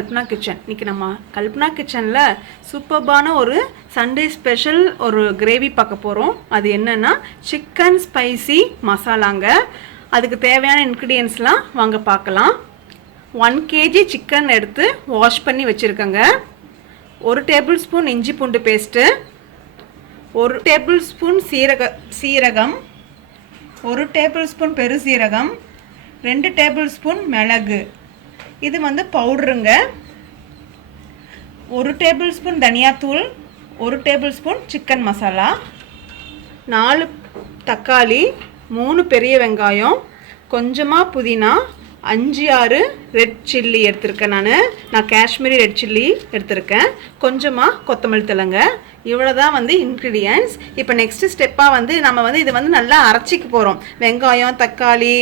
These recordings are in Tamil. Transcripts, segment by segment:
கல்பனா கிச்சன். இன்றைக்கி நம்ம கல்பனா கிச்சனில் சூப்பர்பான ஒரு சண்டே ஸ்பெஷல் ஒரு கிரேவி பார்க்க போகிறோம். அது என்னென்னா சிக்கன் ஸ்பைசி மசாலாங்க. அதுக்கு தேவையான இன்க்ரீடியன்ஸ்லாம் வாங்க பார்க்கலாம். 1 kg சிக்கன் எடுத்து வாஷ் பண்ணி வச்சுருக்கேங்க. 1 டேபிள் ஸ்பூன் இஞ்சி பூண்டு பேஸ்ட்டு, 1 டேபிள் ஸ்பூன் சீரகம், 1 டேபிள் ஸ்பூன் பெருசீரகம், 2 டேபிள் ஸ்பூன் மிளகு. இது வந்து பவுடருங்க. 1 டேபிள் ஸ்பூன் தனியாத்தூள், 1 டேபிள் ஸ்பூன் சிக்கன் மசாலா, 4 தக்காளி, 3 பெரிய வெங்காயம், கொஞ்சமாக புதினா, 5-6 ரெட் சில்லி எடுத்திருக்கேன். நான் காஷ்மீரி ரெட் சில்லி எடுத்திருக்கேன். கொஞ்சமாக கொத்தமல்லி தழைங்க. இவ்வளோ தான் வந்து இன்க்ரீடியன்ட்ஸ். இப்போ நெக்ஸ்ட்டு ஸ்டெப்பாக வந்து நம்ம வந்து இது வந்து நல்லா அரைச்சிக்க போகிறோம். வெங்காயம், தக்காளி,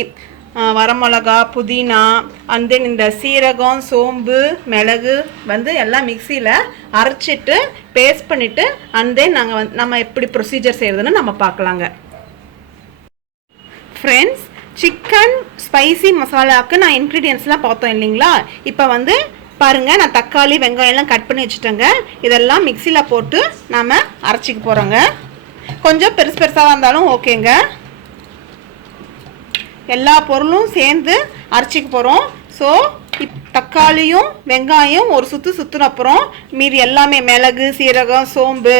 வரமிளகா, புதினா, அண்ட் தென் இந்த சீரகம், சோம்பு, மிளகு வந்து எல்லாம் மிக்சியில் அரைச்சிட்டு பேஸ்ட் பண்ணிவிட்டு அண்ட் தென் நம்ம எப்படி ப்ரொசீஜர் செய்கிறதுன்னு நம்ம பார்க்கலாங்க. ஃப்ரெண்ட்ஸ், சிக்கன் ஸ்பைசி மசாலாவுக்கு நான் இன்க்ரீடியன்ஸ்லாம் பார்த்தோம் இல்லைங்களா? இப்போ வந்து பாருங்கள், நான் தக்காளி வெங்காயம்லாம் கட் பண்ணி வச்சுட்டேங்க. இதெல்லாம் மிக்சியில் போட்டு நாம் அரைச்சிக்க போகிறோங்க. கொஞ்சம் பெருசு பெருசாக இருந்தாலும் ஓகேங்க. எல்லா பொருளும் சேர்ந்து அரைச்சிக்க போகிறோம். ஸோ தக்காளியும் வெங்காயம் ஒரு சுற்றுன அப்புறம் மீதி எல்லாமே மிளகு, சீரகம், சோம்பு,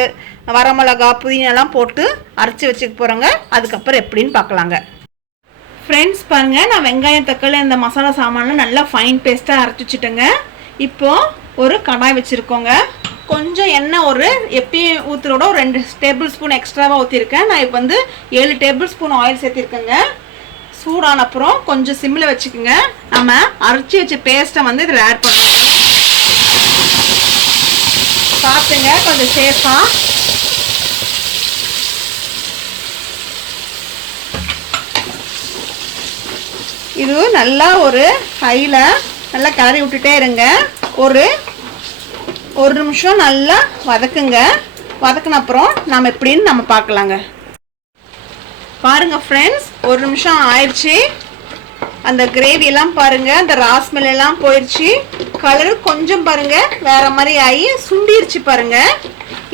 வரமிளகா, புதினெல்லாம் போட்டு அரைச்சி வச்சுக்க போகிறோங்க. அதுக்கப்புறம் எப்படின்னு பார்க்கலாங்க. ஃப்ரெண்ட்ஸ் பாருங்கள், நான் வெங்காயம், தக்காளி, அந்த மசாலா சாமான்லாம் நல்லா ஃபைன் பேஸ்ட்டாக அரைச்சி வச்சுட்டேங்க. இப்போது ஒரு கடாய் வச்சுருக்கோங்க. கொஞ்சம் எண்ணெய் எப்பயும் ஊற்றுறோட ஒரு 2 டேபிள் ஸ்பூன் எக்ஸ்ட்ராவாக ஊற்றிருக்கேன். நான் இப்போ வந்து 7 டேபிள் ஸ்பூன் ஆயில் சேர்த்திருக்கேங்க. சூடான அப்புறம் கொஞ்சம் சிம்மில் வச்சுக்கோங்க. நம்ம அரைச்சி வச்ச பேஸ்ட்டை வந்து இதில் ஆட் பண்ணுவோம். பார்த்துங்க, கொஞ்சம் சேஃபாக. இது நல்லா ஒரு ஹையில் நல்லா கிளறி விட்டுட்டே இருங்க. ஒரு நிமிஷம் நல்லா வதக்குங்க. வதக்கின அப்புறம் நம்ம எப்படின்னு நம்ம பார்க்கலாங்க. பாருங்கள் ஃப்ரெண்ட்ஸ், 1 நிமிஷம் ஆயிடுச்சு. அந்த கிரேவியெல்லாம் பாருங்கள், அந்த ராஸ்மெல் எல்லாம் போயிடுச்சு. கலர் கொஞ்சம் பாருங்கள் வேறு மாதிரி ஆகி சுண்டிருச்சு பாருங்கள்.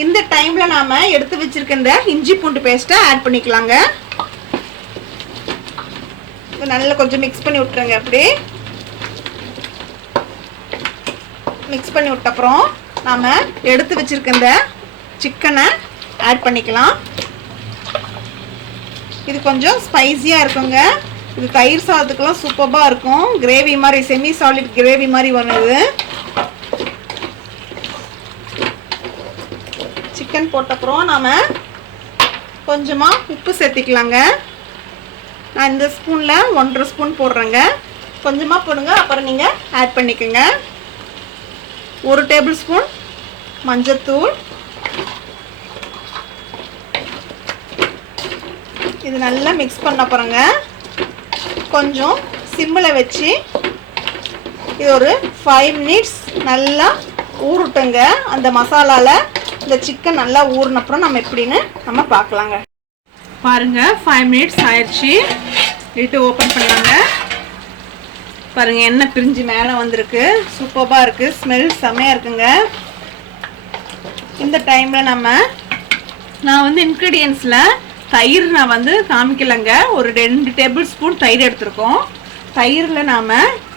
இந்த டைமில் நாம் எடுத்து வச்சுருக்க இந்த இஞ்சி பூண்டு பேஸ்ட்டை ஆட் பண்ணிக்கலாங்க. நல்லா கொஞ்சம் மிக்ஸ் பண்ணி விட்டுருங்க. அப்படி மிக்ஸ் பண்ணி விட்டப்புறம் நாம் எடுத்து வச்சுருக்க இந்த சிக்கனை ஆட் பண்ணிக்கலாம். இது கொஞ்சம் ஸ்பைஸியாக இருக்குங்க. இது தயிர் சாதத்துக்கெல்லாம் சூப்பராக இருக்கும். கிரேவி மாதிரி, செமி சாலிட் கிரேவி மாதிரி வருது. சிக்கன் போட்டப்புறம் நாம் கொஞ்சமாக உப்பு சேர்த்திக்கலாங்க. நான் இந்த ஸ்பூனில் 1.5 ஸ்பூன் போடுறேங்க. கொஞ்சமாக போடுங்க, அப்புறம் நீங்கள் ஆட் பண்ணிக்கோங்க. 1 டேபிள் ஸ்பூன் மஞ்சத்தூள். இது நல்லா மிக்ஸ் பண்ண போகிறோங்க. கொஞ்சம் சிம்மில் வச்சு இது ஒரு 5 மினிட்ஸ் நல்லா ஊறட்டுங்க. அந்த மசாலாவில் இந்த சிக்கன் நல்லா ஊறினப்புறம் நம்ம எப்படின்னு நம்ம பார்க்கலாங்க. பாருங்கள், 5 மினிட்ஸ் ஆயிடுச்சு. இட்டு ஓப்பன் பண்ணாங்க. பாருங்கள், எண்ணெய் பிரிஞ்சு மேலே வந்திருக்கு. சூப்பராக இருக்குது. ஸ்மெல் செம்மையாக இருக்குங்க. இந்த டைமில் நான் வந்து இன்க்ரீடியன்ஸில் தயிர் நான் வந்து காமிக்கலைங்க. ஒரு 2 டேபிள் ஸ்பூன் தயிர் எடுத்துருக்கோம். தயிரில் நாம்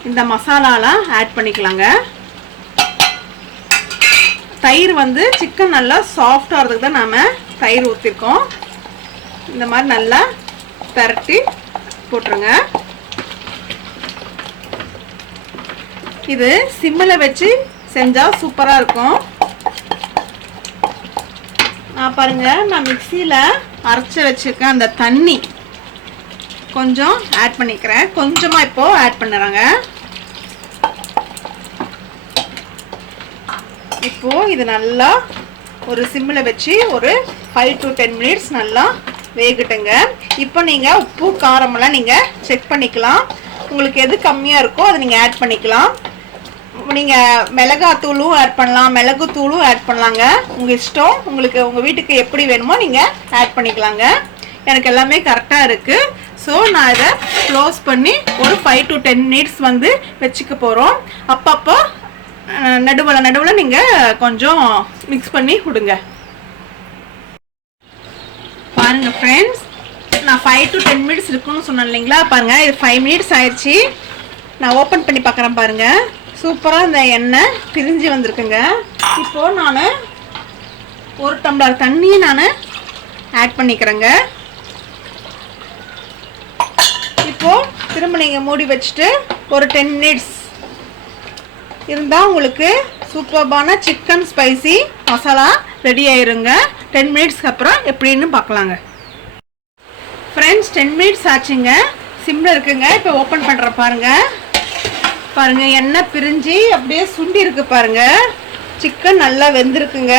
இந்த மசாலாலாம் ஆட் பண்ணிக்கலாங்க. தயிர் வந்து சிக்கன் நல்லா சாஃப்டாகிறதுக்கு தான் நாம் தயிர் ஊற்றிருக்கோம். இந்த மாதிரி நல்லா பரட்டி போட்டுருங்க. இது சிம்மில் வச்சு செஞ்சால் சூப்பராக இருக்கும். பாருங்கள், நான் மிக்சியில் அரைச்சி வச்சுருக்கேன். அந்த தண்ணி கொஞ்சம் ஆட் பண்ணிக்கிறேன். கொஞ்சமாக இப்போது ஆட் பண்ணுறாங்க. இப்போது இது நல்லா ஒரு சிம்மில் வச்சு ஒரு 5 to 10 மினிட்ஸ் நல்லா வேகட்டுங்க. இப்போ நீங்கள் உப்பு காரமெல்லாம் நீங்கள் செக் பண்ணிக்கலாம். உங்களுக்கு எது கம்மியாக இருக்கோ அதை நீங்கள் ஆட் பண்ணிக்கலாம். நீங்கள் மிளகாத்தூளும் ஆட் பண்ணலாம், மிளகு தூளும் ஆட் பண்ணலாங்க. உங்கள் இஷ்டம். உங்களுக்கு உங்கள் வீட்டுக்கு எப்படி வேணுமோ நீங்கள் ஆட் பண்ணிக்கலாங்க. எனக்கு எல்லாமே கரெக்டாக இருக்குது. ஸோ நான் இதை க்ளோஸ் பண்ணி ஒரு 5 to 10 மினிட்ஸ் வந்து வச்சுக்க போகிறோம். அப்பப்போ நடுவில் நீங்கள் கொஞ்சம் மிக்ஸ் பண்ணி விடுங்க. பாருங்கள் ஃப்ரெண்ட்ஸ், நான் 5 to 10 மினிட்ஸ் இருக்குன்னு சொன்னேன் இல்லைங்களா? பாருங்கள், இது 5 மினிட்ஸ் ஆயிடுச்சு. நான் ஓப்பன் பண்ணி பார்க்குறேன். பாருங்கள், சூப்பராக இந்த எண்ணெய் பிரிஞ்சு வந்திருக்குங்க. இப்போது நான் 1 டம்ளர் தண்ணி நான் ஆட் பண்ணிக்கிறேங்க. இப்போது திரும்ப நீங்கள் மூடி வச்சுட்டு ஒரு 10 மினிட்ஸ் இருந்தால் உங்களுக்கு சூப்பர்பான சிக்கன் ஸ்பைசி மசாலா ரெடி ஆயிருங்க. 10 மினிட்ஸ்க்கு அப்புறம் எப்படின்னு பார்க்கலாங்க. ஃப்ரெண்ட்ஸ், 10 மினிட்ஸ் ஆச்சுங்க. சிம்மில் இருக்குங்க. இப்போ ஓப்பன் பண்ணுற பாருங்கள், எண்ணெய் பிரிஞ்சு அப்படியே சுண்டி இருக்கு பாருங்கள். சிக்கன் நல்லா வெந்திருக்குங்க.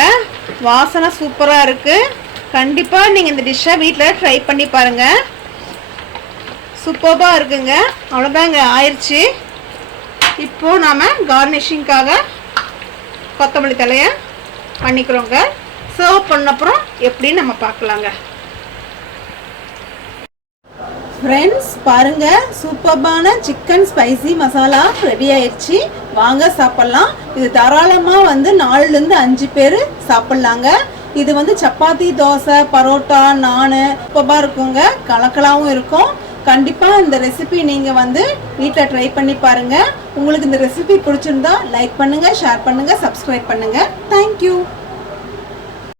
வாசனை சூப்பராக இருக்குது. கண்டிப்பாக நீங்கள் இந்த டிஷ்ஷை வீட்டில் ட்ரை பண்ணி பாருங்கள். சூப்பராக இருக்குங்க. அவ்வளோதாங்க, ஆயிடுச்சு. இப்போது நாம் கார்னிஷிங்காக கொத்தமல்லி தலையை பண்ணிக்கிறோங்க. சர்வ் பண்ணப்புறம் எப்படின்னு நம்ம பார்க்கலாங்க. ஃப்ரெண்ட்ஸ், பாருங்கள், சூப்பர்பான சிக்கன் ஸ்பைசி மசாலா ரெடி ஆயிடுச்சு. வாங்க சாப்பிட்லாம். இது தாராளமாக 4லேருந்து 5 பேர் சாப்பிட்லாங்க. இது சப்பாத்தி, தோசை, பரோட்டா, நான் சூப்பராக இருக்குங்க. கலக்கலாகவும் இருக்கும். கண்டிப்பாக இந்த ரெசிபி நீங்கள் வீட்டில் ட்ரை பண்ணி பாருங்கள். உங்களுக்கு இந்த ரெசிபி பிடிச்சிருந்தா லைக் பண்ணுங்கள், ஷேர் பண்ணுங்கள், சப்ஸ்கிரைப் பண்ணுங்கள். தேங்க்யூ.